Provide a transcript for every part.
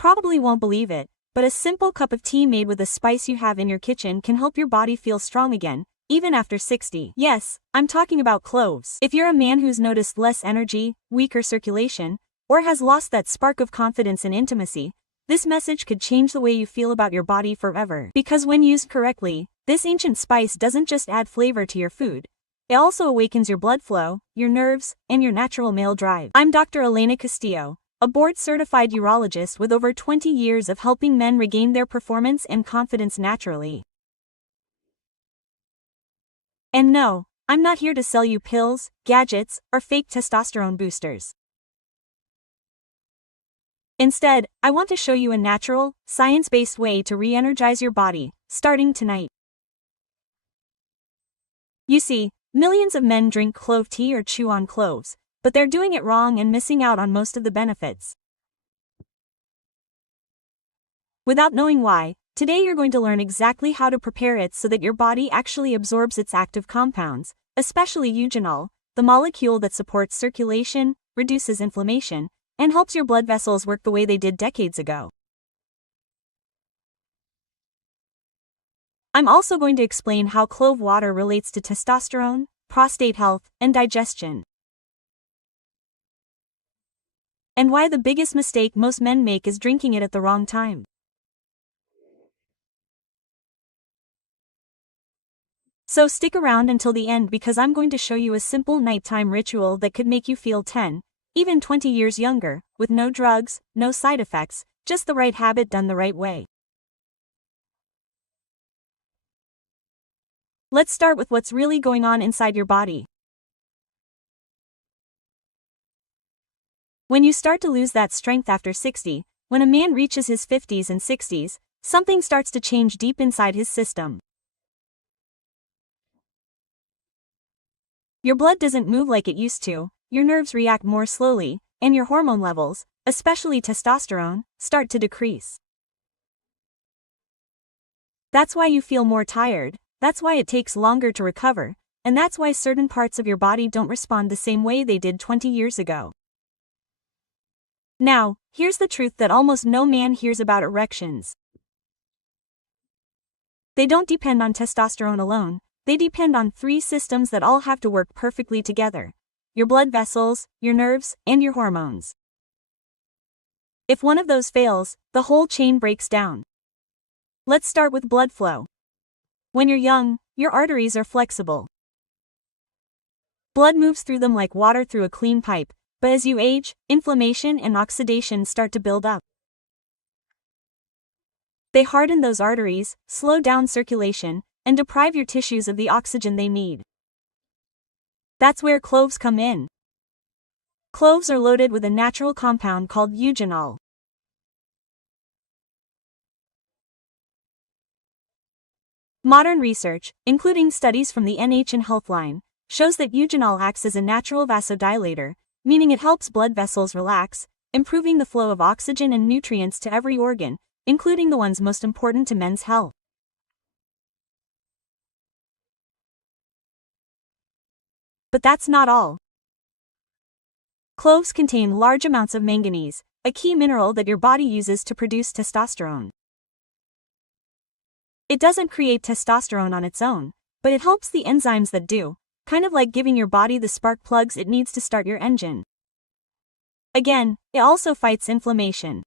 probably won't believe it, but a simple cup of tea made with a spice you have in your kitchen can help your body feel strong again, even after 60. Yes, I'm talking about cloves. If you're a man who's noticed less energy, weaker circulation, or has lost that spark of confidence in intimacy, this message could change the way you feel about your body forever. Because when used correctly, this ancient spice doesn't just add flavor to your food, it also awakens your blood flow, your nerves, and your natural male drive. I'm Dr. Elena Castillo, a board-certified urologist with over 20 years of helping men regain their performance and confidence naturally. And no, I'm not here to sell you pills, gadgets, or fake testosterone boosters. Instead, I want to show you a natural, science-based way to re-energize your body, starting tonight. You see, millions of men drink clove tea or chew on cloves, but they're doing it wrong and missing out on most of the benefits. Without knowing why, today you're going to learn exactly how to prepare it so that your body actually absorbs its active compounds, especially eugenol, the molecule that supports circulation, reduces inflammation, and helps your blood vessels work the way they did decades ago. I'm also going to explain how clove water relates to testosterone, prostate health, and digestion. And why the biggest mistake most men make is drinking it at the wrong time. So stick around until the end because I'm going to show you a simple nighttime ritual that could make you feel 10, even 20 years younger, with no drugs, no side effects, just the right habit done the right way. Let's start with what's really going on inside your body. When you start to lose that strength after 60, when a man reaches his 50s and 60s, something starts to change deep inside his system. Your blood doesn't move like it used to, your nerves react more slowly, and your hormone levels, especially testosterone, start to decrease. That's why you feel more tired, that's why it takes longer to recover, and that's why certain parts of your body don't respond the same way they did 20 years ago. Now, here's the truth that almost no man hears about erections. They don't depend on testosterone alone, they depend on 3 systems that all have to work perfectly together: your blood vessels, your nerves, and your hormones. If one of those fails, the whole chain breaks down. Let's start with blood flow. When you're young, your arteries are flexible. Blood moves through them like water through a clean pipe, but as you age, inflammation and oxidation start to build up. They harden those arteries, slow down circulation, and deprive your tissues of the oxygen they need. That's where cloves come in. Cloves are loaded with a natural compound called eugenol. Modern research, including studies from the NHN Healthline, shows that eugenol acts as a natural vasodilator, meaning it helps blood vessels relax, improving the flow of oxygen and nutrients to every organ, including the ones most important to men's health. But that's not all. Cloves contain large amounts of manganese, a key mineral that your body uses to produce testosterone. It doesn't create testosterone on its own, but it helps the enzymes that do, kind of like giving your body the spark plugs it needs to start your engine. Again, it also fights inflammation.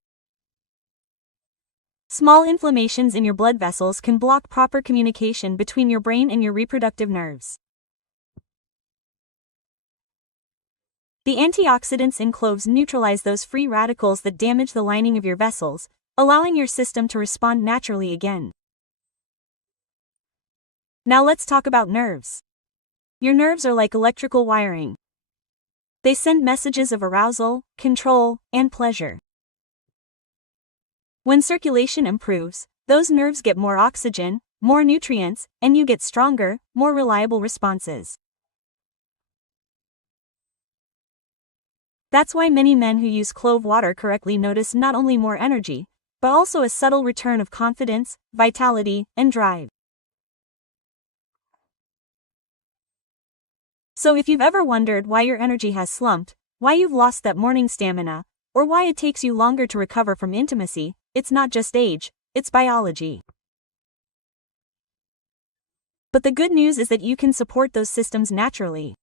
Small inflammations in your blood vessels can block proper communication between your brain and your reproductive nerves. The antioxidants in cloves neutralize those free radicals that damage the lining of your vessels, allowing your system to respond naturally again. Now let's talk about nerves. Your nerves are like electrical wiring. They send messages of arousal, control, and pleasure. When circulation improves, those nerves get more oxygen, more nutrients, and you get stronger, more reliable responses. That's why many men who use clove water correctly notice not only more energy, but also a subtle return of confidence, vitality, and drive. So if you've ever wondered why your energy has slumped, why you've lost that morning stamina, or why it takes you longer to recover from intimacy, it's not just age, it's biology. But the good news is that you can support those systems naturally.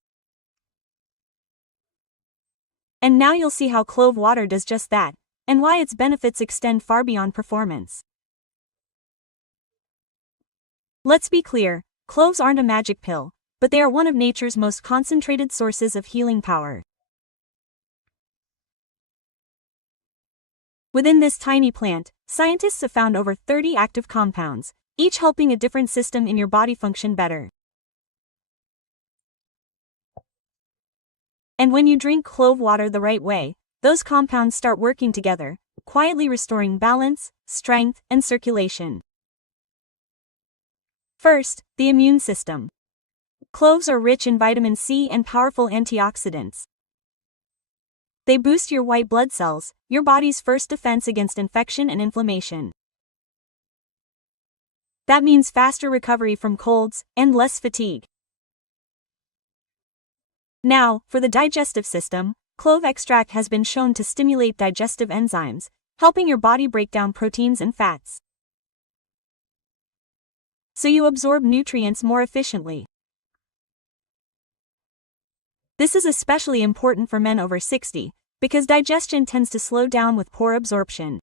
And now you'll see how clove water does just that, and why its benefits extend far beyond performance. Let's be clear, cloves aren't a magic pill, but they are one of nature's most concentrated sources of healing power. Within this tiny plant, scientists have found over 30 active compounds, each helping a different system in your body function better. And when you drink clove water the right way, those compounds start working together, quietly restoring balance, strength, and circulation. First, the immune system. Cloves are rich in vitamin C and powerful antioxidants. They boost your white blood cells, your body's first defense against infection and inflammation. That means faster recovery from colds and less fatigue. Now, for the digestive system, clove extract has been shown to stimulate digestive enzymes, helping your body break down proteins and fats, so you absorb nutrients more efficiently. This is especially important for men over 60, because digestion tends to slow down with poor absorption.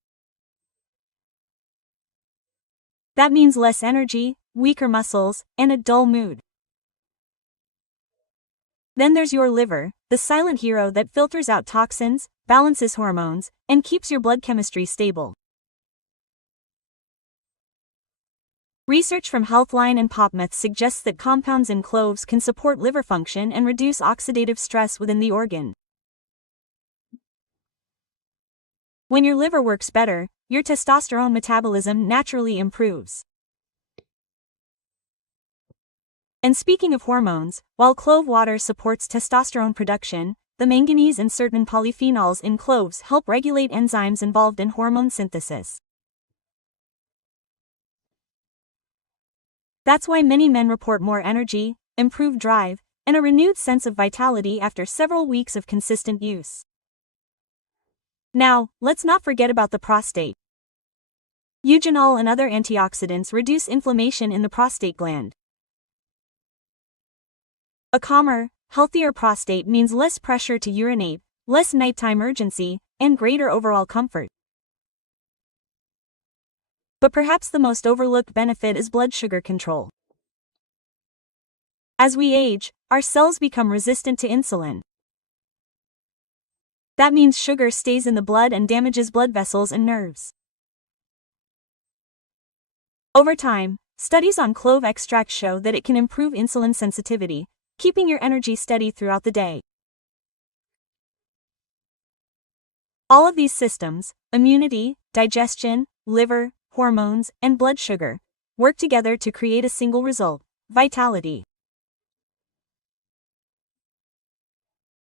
That means less energy, weaker muscles, and a dull mood. Then there's your liver, the silent hero that filters out toxins, balances hormones, and keeps your blood chemistry stable. Research from Healthline and PopMeth suggests that compounds in cloves can support liver function and reduce oxidative stress within the organ. When your liver works better, your testosterone metabolism naturally improves. And speaking of hormones, while clove water supports testosterone production, the manganese and certain polyphenols in cloves help regulate enzymes involved in hormone synthesis. That's why many men report more energy, improved drive, and a renewed sense of vitality after several weeks of consistent use. Now, let's not forget about the prostate. Eugenol and other antioxidants reduce inflammation in the prostate gland. A calmer, healthier prostate means less pressure to urinate, less nighttime urgency, and greater overall comfort. But perhaps the most overlooked benefit is blood sugar control. As we age, our cells become resistant to insulin. That means sugar stays in the blood and damages blood vessels and nerves. Over time, studies on clove extract show that it can improve insulin sensitivity, keeping your energy steady throughout the day. All of these systems, immunity, digestion, liver, hormones, and blood sugar, work together to create a single result: vitality.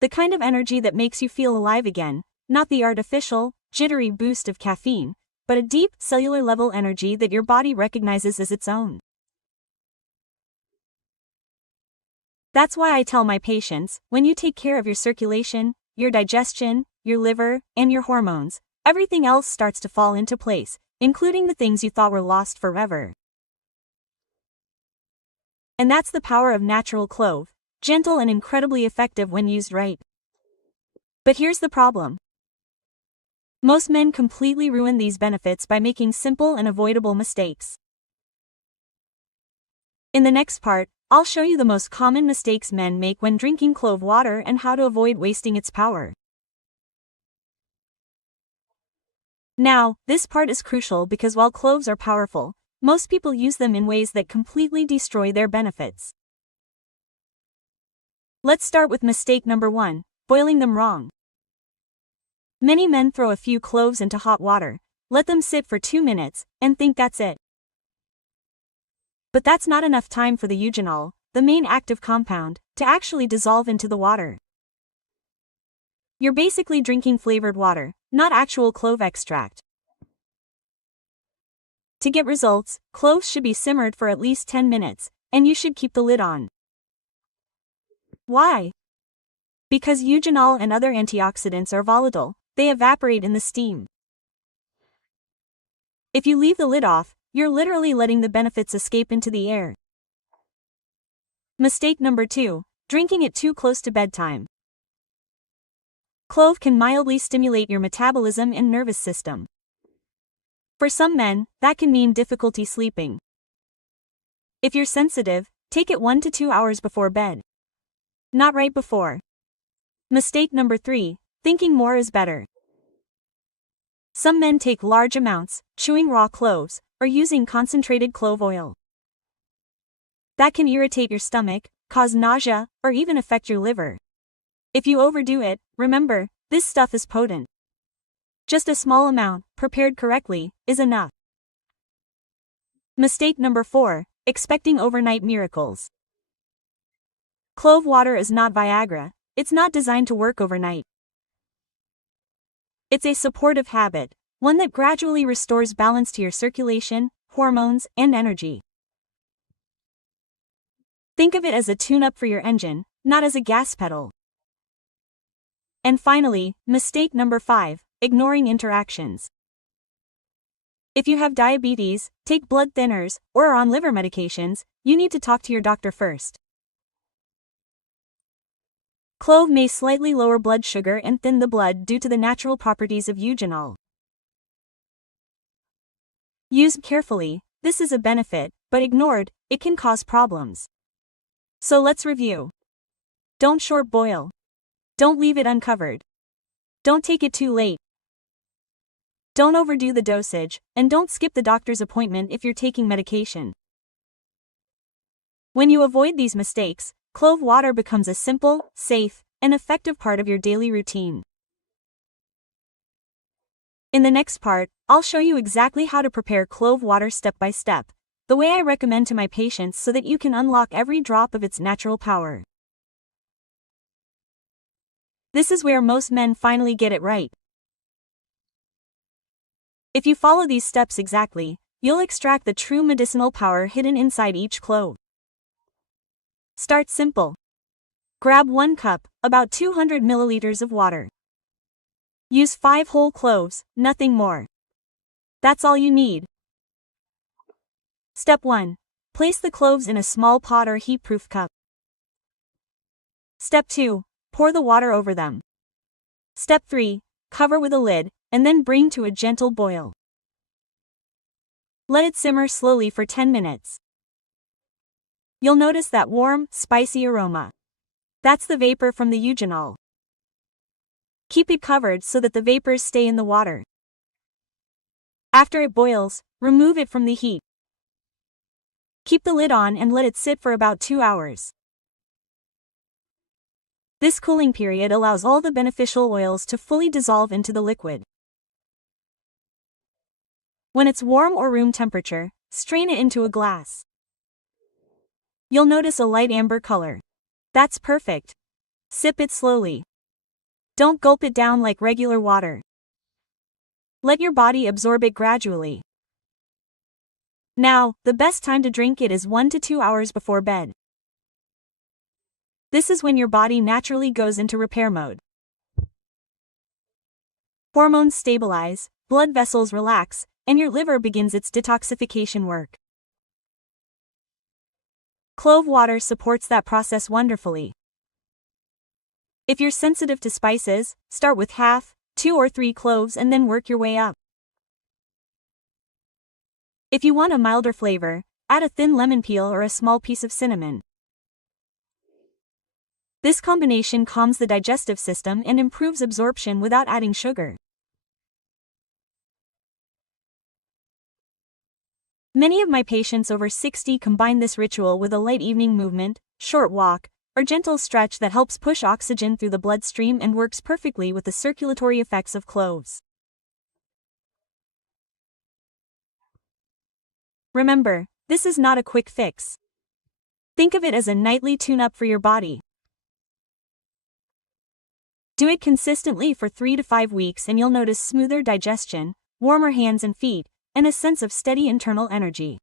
The kind of energy that makes you feel alive again, not the artificial, jittery boost of caffeine, but a deep, cellular-level energy that your body recognizes as its own. That's why I tell my patients, when you take care of your circulation, your digestion, your liver, and your hormones, everything else starts to fall into place, including the things you thought were lost forever. And that's the power of natural clove, gentle and incredibly effective when used right. But here's the problem. Most men completely ruin these benefits by making simple and avoidable mistakes. In the next part, I'll show you the most common mistakes men make when drinking clove water and how to avoid wasting its power. Now, this part is crucial because while cloves are powerful, most people use them in ways that completely destroy their benefits. Let's start with mistake number 1, boiling them wrong. Many men throw a few cloves into hot water, let them sit for 2 minutes, and think that's it. But that's not enough time for the eugenol, the main active compound, to actually dissolve into the water. You're basically drinking flavored water, not actual clove extract. To get results, cloves should be simmered for at least 10 minutes, and you should keep the lid on. Why? Because eugenol and other antioxidants are volatile, they evaporate in the steam. If you leave the lid off, you're literally letting the benefits escape into the air. Mistake number 2, drinking it too close to bedtime. Clove can mildly stimulate your metabolism and nervous system. For some men, that can mean difficulty sleeping. If you're sensitive, take it 1 to 2 hours before bed. Not right before. Mistake number 3, thinking more is better. Some men take large amounts, chewing raw cloves, or using concentrated clove oil. That can irritate your stomach, cause nausea, or even affect your liver. If you overdo it, remember, this stuff is potent. Just a small amount, prepared correctly, is enough. Mistake number 4, expecting overnight miracles. Clove water is not Viagra, it's not designed to work overnight. It's a supportive habit, one that gradually restores balance to your circulation, hormones, and energy. Think of it as a tune-up for your engine, not as a gas pedal. And finally, mistake number 5, ignoring interactions. If you have diabetes, take blood thinners, or are on liver medications, you need to talk to your doctor first. Clove may slightly lower blood sugar and thin the blood due to the natural properties of eugenol. Used carefully, this is a benefit, but ignored, it can cause problems. So let's review. Don't short boil. Don't leave it uncovered. Don't take it too late. Don't overdo the dosage, and don't skip the doctor's appointment if you're taking medication. When you avoid these mistakes, clove water becomes a simple, safe, and effective part of your daily routine. In the next part, I'll show you exactly how to prepare clove water step by step, the way I recommend to my patients so that you can unlock every drop of its natural power. This is where most men finally get it right. If you follow these steps exactly, you'll extract the true medicinal power hidden inside each clove. Start simple. Grab 1 cup, about 200 milliliters of water. Use 5 whole cloves, nothing more. That's all you need. Step 1. Place the cloves in a small pot or heat-proof cup. Step 2. Pour the water over them. Step 3. Cover with a lid, and then bring to a gentle boil. Let it simmer slowly for 10 minutes. You'll notice that warm, spicy aroma. That's the vapor from the eugenol. Keep it covered so that the vapors stay in the water. After it boils, remove it from the heat. Keep the lid on and let it sit for about 2 hours. This cooling period allows all the beneficial oils to fully dissolve into the liquid. When it's warm or room temperature, strain it into a glass. You'll notice a light amber color. That's perfect. Sip it slowly. Don't gulp it down like regular water. Let your body absorb it gradually. Now, the best time to drink it is 1 to 2 hours before bed. This is when your body naturally goes into repair mode. Hormones stabilize, blood vessels relax, and your liver begins its detoxification work. Clove water supports that process wonderfully. If you're sensitive to spices, start with half, 2 or 3 cloves and then work your way up. If you want a milder flavor, add a thin lemon peel or a small piece of cinnamon. This combination calms the digestive system and improves absorption without adding sugar. Many of my patients over 60 combine this ritual with a light evening movement, short walk, or gentle stretch that helps push oxygen through the bloodstream and works perfectly with the circulatory effects of cloves. Remember, this is not a quick fix. Think of it as a nightly tune-up for your body. Do it consistently for 3 to 5 weeks and you'll notice smoother digestion, warmer hands and feet, and a sense of steady internal energy.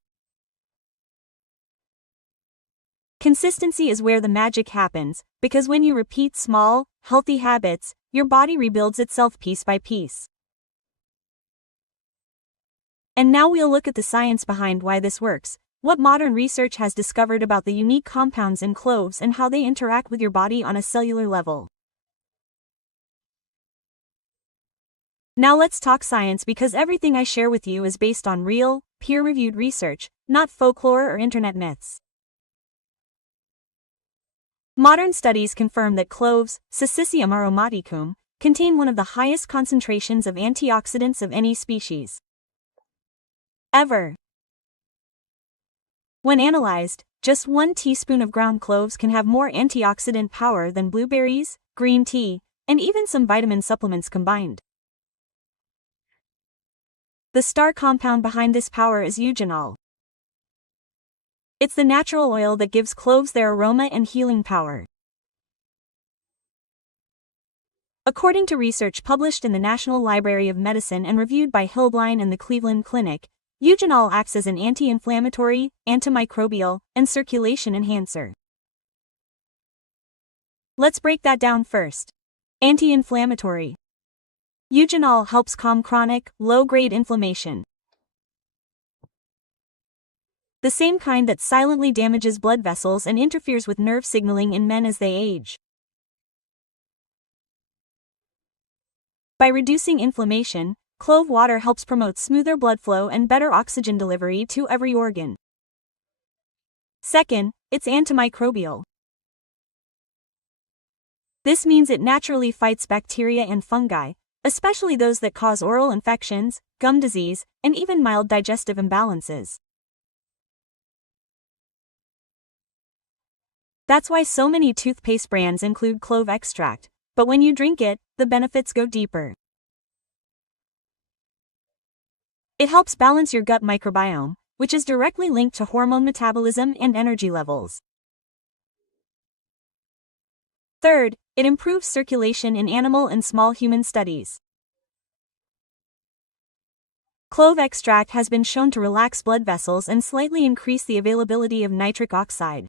Consistency is where the magic happens, because when you repeat small, healthy habits, your body rebuilds itself piece by piece. And now we'll look at the science behind why this works, what modern research has discovered about the unique compounds in cloves and how they interact with your body on a cellular level. Now let's talk science, because everything I share with you is based on real, peer-reviewed research, not folklore or internet myths. Modern studies confirm that cloves, Saccisium aromaticum, contain one of the highest concentrations of antioxidants of any species ever. When analyzed, just 1 teaspoon of ground cloves can have more antioxidant power than blueberries, green tea, and even some vitamin supplements combined. The star compound behind this power is eugenol. It's the natural oil that gives cloves their aroma and healing power. According to research published in the National Library of Medicine and reviewed by Hildline and the Cleveland Clinic, eugenol acts as an anti-inflammatory, antimicrobial, and circulation enhancer. Let's break that down first. Anti-inflammatory. Eugenol helps calm chronic, low-grade inflammation. The same kind that silently damages blood vessels and interferes with nerve signaling in men as they age. By reducing inflammation, clove water helps promote smoother blood flow and better oxygen delivery to every organ. Second, it's antimicrobial. This means it naturally fights bacteria and fungi, especially those that cause oral infections, gum disease, and even mild digestive imbalances. That's why so many toothpaste brands include clove extract, but when you drink it, the benefits go deeper. It helps balance your gut microbiome, which is directly linked to hormone metabolism and energy levels. Third, it improves circulation in animal and small human studies. Clove extract has been shown to relax blood vessels and slightly increase the availability of nitric oxide,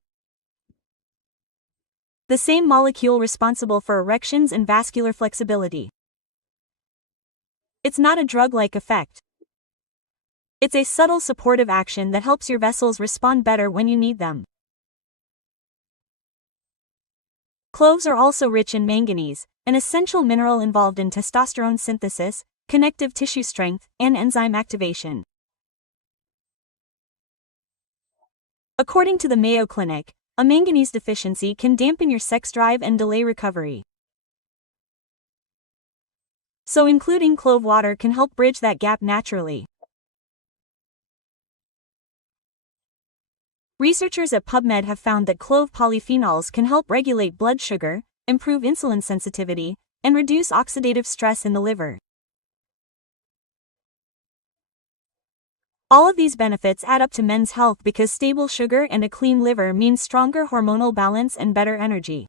the same molecule responsible for erections and vascular flexibility. It's not a drug-like effect. It's a subtle supportive action that helps your vessels respond better when you need them. Cloves are also rich in manganese, an essential mineral involved in testosterone synthesis, connective tissue strength, and enzyme activation. According to the Mayo Clinic, a manganese deficiency can dampen your sex drive and delay recovery. So including clove water can help bridge that gap naturally. Researchers at PubMed have found that clove polyphenols can help regulate blood sugar, improve insulin sensitivity, and reduce oxidative stress in the liver. All of these benefits add up to men's health because stable sugar and a clean liver means stronger hormonal balance and better energy.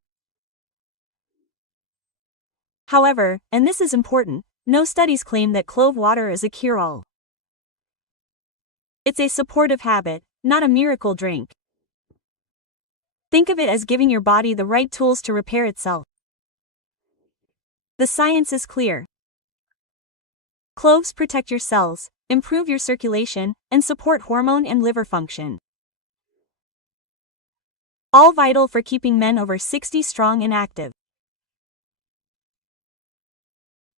However, and this is important, no studies claim that clove water is a cure-all. It's a supportive habit, not a miracle drink. Think of it as giving your body the right tools to repair itself. The science is clear. Cloves protect your cells, improve your circulation, and support hormone and liver function. All vital for keeping men over 60 strong and active.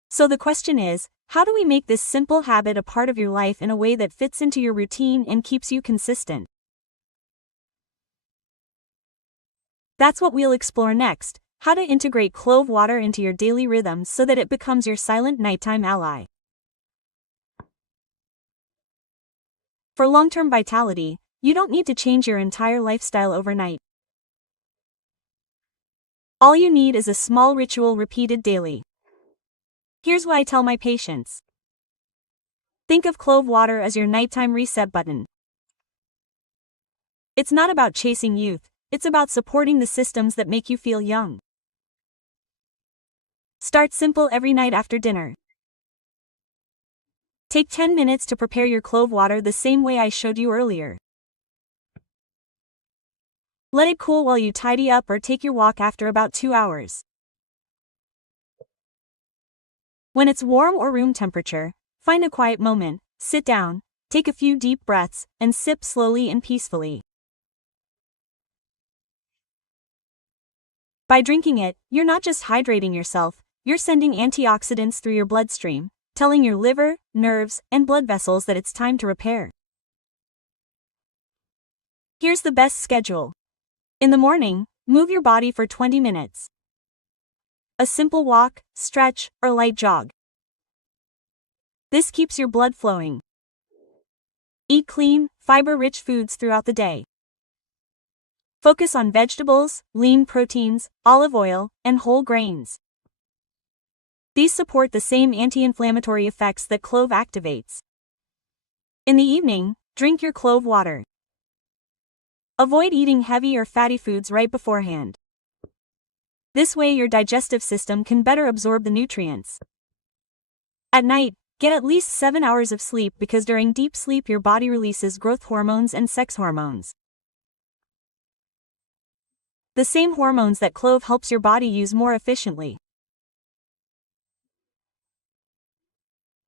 So the question is, how do we make this simple habit a part of your life in a way that fits into your routine and keeps you consistent? That's what we'll explore next, how to integrate clove water into your daily rhythms so that it becomes your silent nighttime ally. For long-term vitality, you don't need to change your entire lifestyle overnight. All you need is a small ritual repeated daily. Here's what I tell my patients. Think of clove water as your nighttime reset button. It's not about chasing youth, it's about supporting the systems that make you feel young. Start simple every night after dinner. Take 10 minutes to prepare your clove water the same way I showed you earlier. Let it cool while you tidy up or take your walk after about 2 hours. When it's warm or room temperature, find a quiet moment, sit down, take a few deep breaths, and sip slowly and peacefully. By drinking it, you're not just hydrating yourself, you're sending antioxidants through your bloodstream, telling your liver, nerves, and blood vessels that it's time to repair. Here's the best schedule. In the morning, move your body for 20 minutes. A simple walk, stretch, or light jog. This keeps your blood flowing. Eat clean, fiber-rich foods throughout the day. Focus on vegetables, lean proteins, olive oil, and whole grains. These support the same anti-inflammatory effects that clove activates. In the evening, drink your clove water. Avoid eating heavy or fatty foods right beforehand. This way your digestive system can better absorb the nutrients. At night, get at least 7 hours of sleep because during deep sleep your body releases growth hormones and sex hormones. The same hormones that clove helps your body use more efficiently.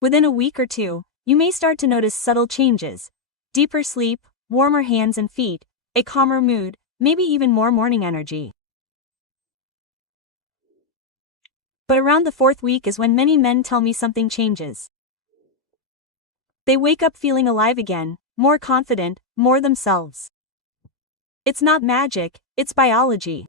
Within a week or two, you may start to notice subtle changes. Deeper sleep, warmer hands and feet, a calmer mood, maybe even more morning energy. But around the 4th week is when many men tell me something changes. They wake up feeling alive again, more confident, more themselves. It's not magic, it's biology.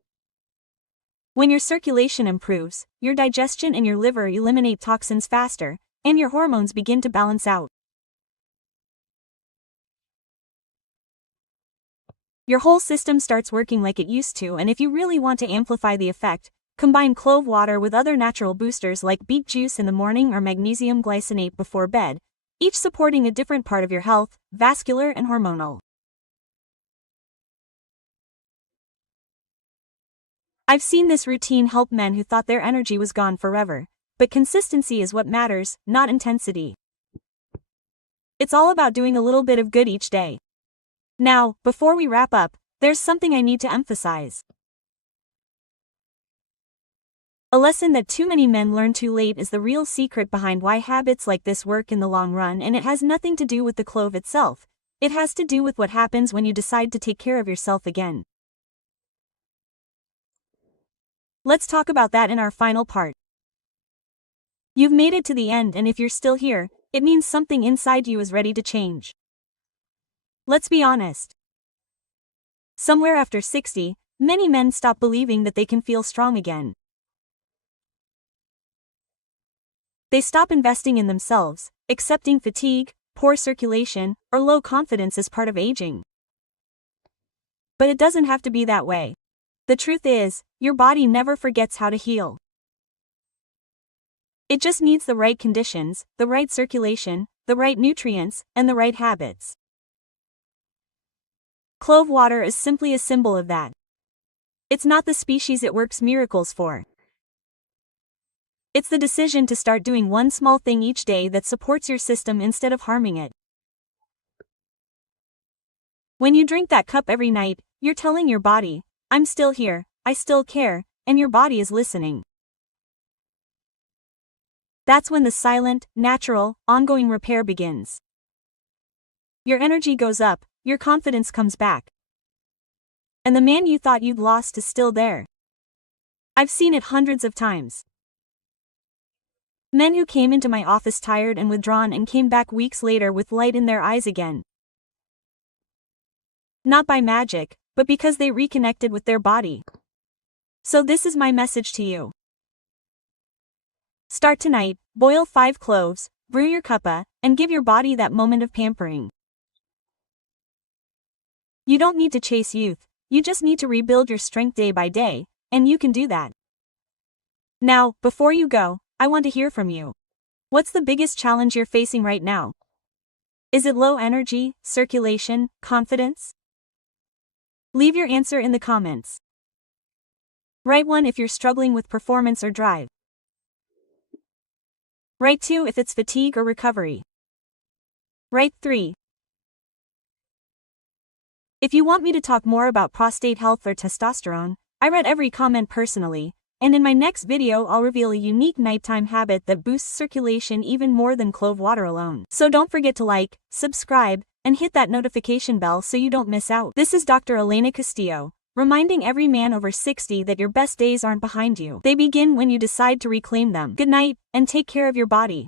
When your circulation improves, your digestion and your liver eliminate toxins faster, and your hormones begin to balance out. Your whole system starts working like it used to, and if you really want to amplify the effect, combine clove water with other natural boosters like beet juice in the morning or magnesium glycinate before bed, each supporting a different part of your health, vascular and hormonal. I've seen this routine help men who thought their energy was gone forever, but consistency is what matters, not intensity. It's all about doing a little bit of good each day. Now, before we wrap up, there's something I need to emphasize. A lesson that too many men learn too late is the real secret behind why habits like this work in the long run, and it has nothing to do with the clove itself. It has to do with what happens when you decide to take care of yourself again. Let's talk about that in our final part. You've made it to the end, and if you're still here, it means something inside you is ready to change. Let's be honest. Somewhere after 60, many men stop believing that they can feel strong again. They stop investing in themselves, accepting fatigue, poor circulation, or low confidence as part of aging. But it doesn't have to be that way. The truth is, your body never forgets how to heal. It just needs the right conditions, the right circulation, the right nutrients, and the right habits. Clove water is simply a symbol of that. It's not the species it works miracles for. It's the decision to start doing one small thing each day that supports your system instead of harming it. When you drink that cup every night, you're telling your body, I'm still here, I still care, and your body is listening. That's when the silent, natural, ongoing repair begins. Your energy goes up, your confidence comes back. And the man you thought you'd lost is still there. I've seen it hundreds of times. Men who came into my office tired and withdrawn and came back weeks later with light in their eyes again. Not by magic, but because they reconnected with their body. So this is my message to you. Start tonight, boil 5 cloves, brew your cuppa, and give your body that moment of pampering. You don't need to chase youth, you just need to rebuild your strength day by day, and you can do that. Now, before you go, I want to hear from you. What's the biggest challenge you're facing right now? Is it low energy, circulation, confidence? Leave your answer in the comments. Write 1 if you're struggling with performance or drive. Write 2 if it's fatigue or recovery. Write 3 if you want me to talk more about prostate health or testosterone. I read every comment personally, And in my next video I'll reveal a unique nighttime habit that boosts circulation even more than clove water alone. So don't forget to like, subscribe, and hit that notification bell so you don't miss out. This is Dr. Elena Castillo, reminding every man over 60 that your best days aren't behind you. They begin when you decide to reclaim them. Good night, and take care of your body.